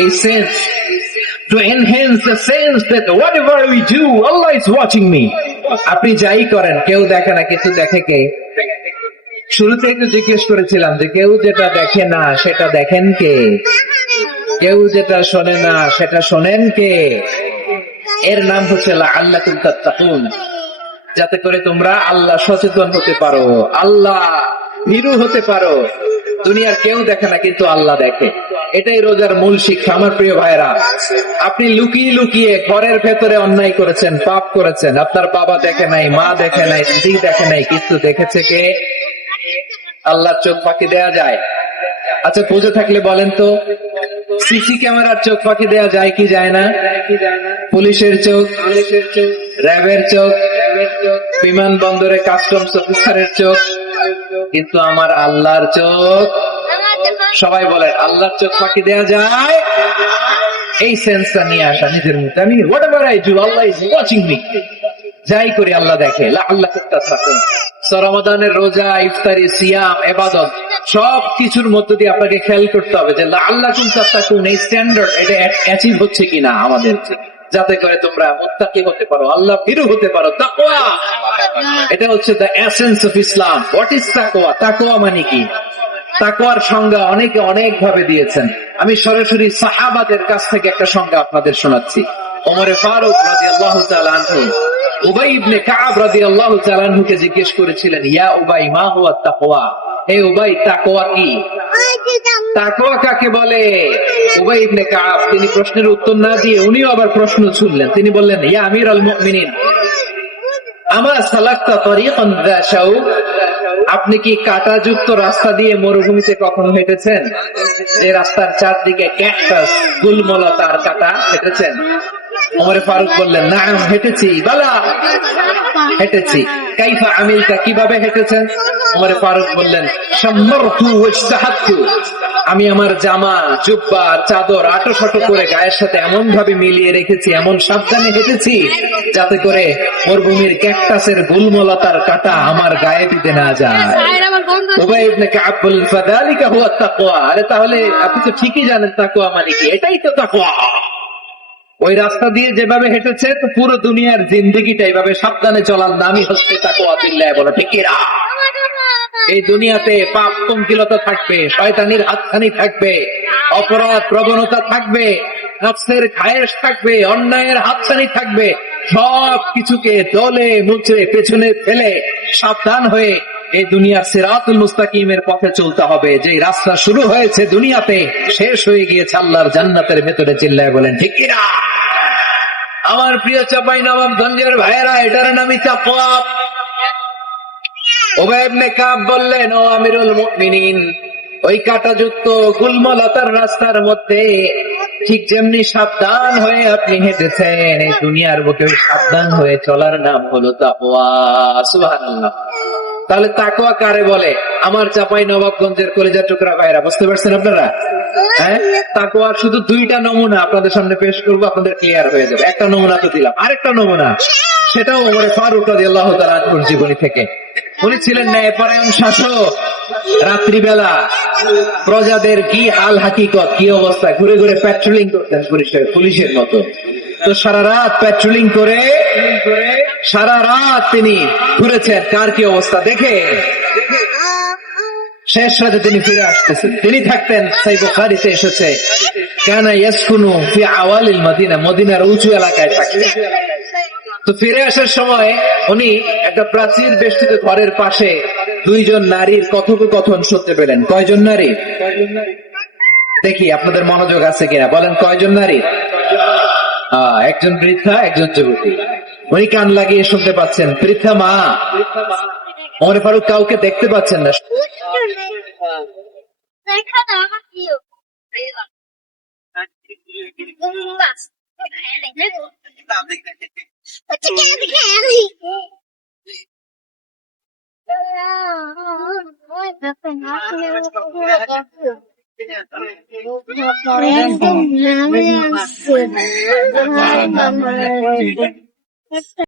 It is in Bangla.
এই sense, to enhance the sense that whatever we do, Allah is watching me. আপনি যাই করেন, কেউ দেখে না, কিন্তু দেখে কে? শুরুতে একটু জিজ্ঞেস করেছিলাম যে কেউ যেটা দেখে না সেটা দেখেন কে? কেউ যেটা শোনে না সেটা শোনেন কে? এর নাম হচ্ছে লাআল্লাকুম তাত্তাকুন, যাতে করে তোমরা আল্লাহ সচেতন হতে পারো, আল্লাহ ভীরু হতে পারো। দুনিয়ার কেউ দেখে না, কিন্তু আল্লাহ দেখে। এটাই রোজার মূল শিক্ষা। আমার প্রিয় ভাইরা, আপনি লুকিয়ে লুকিয়ে ঘরের ভেতরে অন্যায় করেছেন, পাপ করেছেন, আপনার বাবা দেখে নাই, মা দেখে নাই, স্ত্রী দেখে নাই, কিন্তু দেখেছে কে? আল্লাহর চোখ ফাঁকি দেয়া যায়? আচ্ছা, বুঝে থাকলে বলেন তো, সিসি ক্যামেরার চোখ ফাঁকি দেয়া যায় কি যায় না? পুলিশের চোখ, র্যাবের চোখ, বিমানবন্দরে কাস্টমস অফিসারের চোখ, কিন্তু আমার আল্লাহর চোখ? সবাই বলেন, আল্লাহর চোখ ফাঁকি দেয়া যায়? এই সেন্সটা নিয়ে আসা নিজের মধ্যে, আমি whatever I do, Allah is watching me, যাই করি আল্লাহ দেখে। লাআল্লাকুম তাত্তাকুন। রমাদানের রোজা, ইফতারি, সিয়াম, ইবাদত সব কিছুর মধ্য দিয়ে আপনাকে খেয়াল করতে হবে যে লাআল্লাকুম তাত্তাকুন এই স্ট্যান্ডার্ড, এটা অ্যাচিভ হচ্ছে কিনা আমাদের, যাতে করে তোমরা মুত্তাকি হতে পারো, আল্লাহ ভীরু হতে পারো। তাকওয়া, এটা হচ্ছে the essence of Islam. What is তাকওয়া? তাকওয়া মানে কি? তাকওয়ার সংজ্ঞা অনেকে অনেক ভাবে দিয়েছেন। আমি সরাসরি সাহাবাদের কাছ থেকে একটা সংজ্ঞা আপনাদের শোনাচ্ছি। ওমর ফারুক রাদিয়াল্লাহু তাআলা আনহু উবাই ইবনে কাব রাদিয়াল্লাহু তাআলা আনহুকে জিজ্ঞেস করেছিলেন, ইয়া উবাই মা হুয়া তাকওয়া? হে উবাই, তাকওয়া কি? তাকওয়া কাকে বলে? উবাই ইবনে কাব তিনি প্রশ্নের উত্তর না দিয়ে উনিও আবার প্রশ্ন ছুড়লেন। তিনি বললেন, ইয়া আমিরুল মুমিনিন, আমা সালাকতা তারিকান যা শাউক? আপনি কি কাঁটাযুক্ত রাস্তা দিয়ে মরুভূমিতে কখনো হেঁটেছেন? যে রাস্তার চারদিকে ক্যাকটাস, গুলমলতার কাঁটা, হেঁটেছেন? ওমর ফারুক বললেন, নাম, হেঁটেছি। বালা, হেঁটেছি। কাইফা আমিলতা, কিভাবে হেঁটেছেন? ওমর ফারুক বললেন, শাম্মারতু ওয়াজতাহাতু, আমি আমার জামা, জুব্বা, চাদর আঁটো-শাটো করে গায়ের সাথে এমন ভাবে মিলিয়ে রেখেছি, এমন সাবধানে হেঁটেছি যাতে করে মরুভূমির ক্যাকটাসের গুলমলতার কাঁটা আমার গায়ে দিতে না যায়। উবাই ইবনে কাব বললেন, ফাযালিকা হুয়া তাকওয়া। আরে তাহলে আপনি তো ঠিকই জানেন তাকওয়া মানে কি, এটাই তো তাকওয়া। ওই রাস্তা দিয়ে যেভাবে হেঁটেছে, তো পুরো দুনিয়ার জিন্দেগিটা এইভাবে সাবধানে চলার নামই হচ্ছে তাকওয়া। বিল্লাহ বলো ঠিক কিনা? এই দুনিয়াতে পাপ পঙ্কিলতা থাকবে, শয়তানির হাতছানি থাকবে, অপরাধ প্রবণতা থাকবে, নফসের খায়েশ থাকবে, অন্যায়ের হাতছানি থাকবে। সব কিছুকে দলে মুচড়ে পেছনে ফেলে সাবধান হয়ে এই দুনিয়ার সিরাতুল মুস্তাকিমের পথে চলতে হবে। যে রাস্তা শুরু হয়েছে দুনিয়াতে, শেষ হয়ে গিয়েছে আল্লাহর জান্নাতের ভেতরে। চিল্লায় বলেন ঠিক কিনা? আমার প্রিয় চাঁপাইনবাবগঞ্জের ভাইয়েরা, এটার নামই তাকওয়া। উবাই ইবনে কাব বললেন, ও আমিরুল মুমিনিন, ওই কাঁটাযুক্ত গুলমলতার রাস্তার মধ্যে ঠিক যেমনি সাবধান হয়ে আপনি হেঁটেছেন, এই দুনিয়ার বুকে সাবধান হয়ে চলার নাম হলো তাকওয়া। সুবহানাল্লাহ। তাহলে তাকওয়া কারে বলে? আমার চাঁপাইনবাবগঞ্জের কলিজার টুকরা ভাইরা, বুঝতে পারছেন আপনারা? হ্যাঁ, তাকওয়ার শুধু দুইটা নমুনা আপনাদের সামনে পেশ করবো, আপনাদের ক্লিয়ার হয়ে যাবে। একটা নমুনা তো দিলাম, আরেকটা নমুনা, সেটাও ওমর ফারুক রাদিয়াল্লাহু তাআলা আনহুর জীবনী থেকে। উনি ছিলেন ন্যায়পরায়ণ শাসক। রাত্রিবেলা প্রজাদের কি হাল হাকিকত, কি অবস্থা, ঘুরে ঘুরে প্যাট্রোলিং করতেন পুলিশের মতো। তো সারা রাত প্যাট্রোলিং করে সারা রাত তিনি ঘুরেছেন কার কি অবস্থা দেখে। শেষ রাতে তিনি ফিরে আসতেছেন। তিনি থাকতেন, সহিহ বুখারীতে এসেছে, কানা ইয়াসকুনু ফি আওয়ালিল মদিনা, মদিনার উঁচু এলাকায় থাকতেন। তো ফিরে আসার সময় উনি একটা প্রাচীর বেষ্টিত ঘরের পাশে দুইজন নারীর কথোপকথন শুনতে পেলেন। কয়জন নারী? দেখি আপনাদের মনোযোগ আছে কিনা, বলেন কয়জন নারী? একজন বৃদ্ধা, একজন যুবতী। উনি কান লাগিয়ে শুনতে পাচ্ছেন। বৃদ্ধা মা, ওমর ফারুক কাউকে দেখতে পাচ্ছেন না।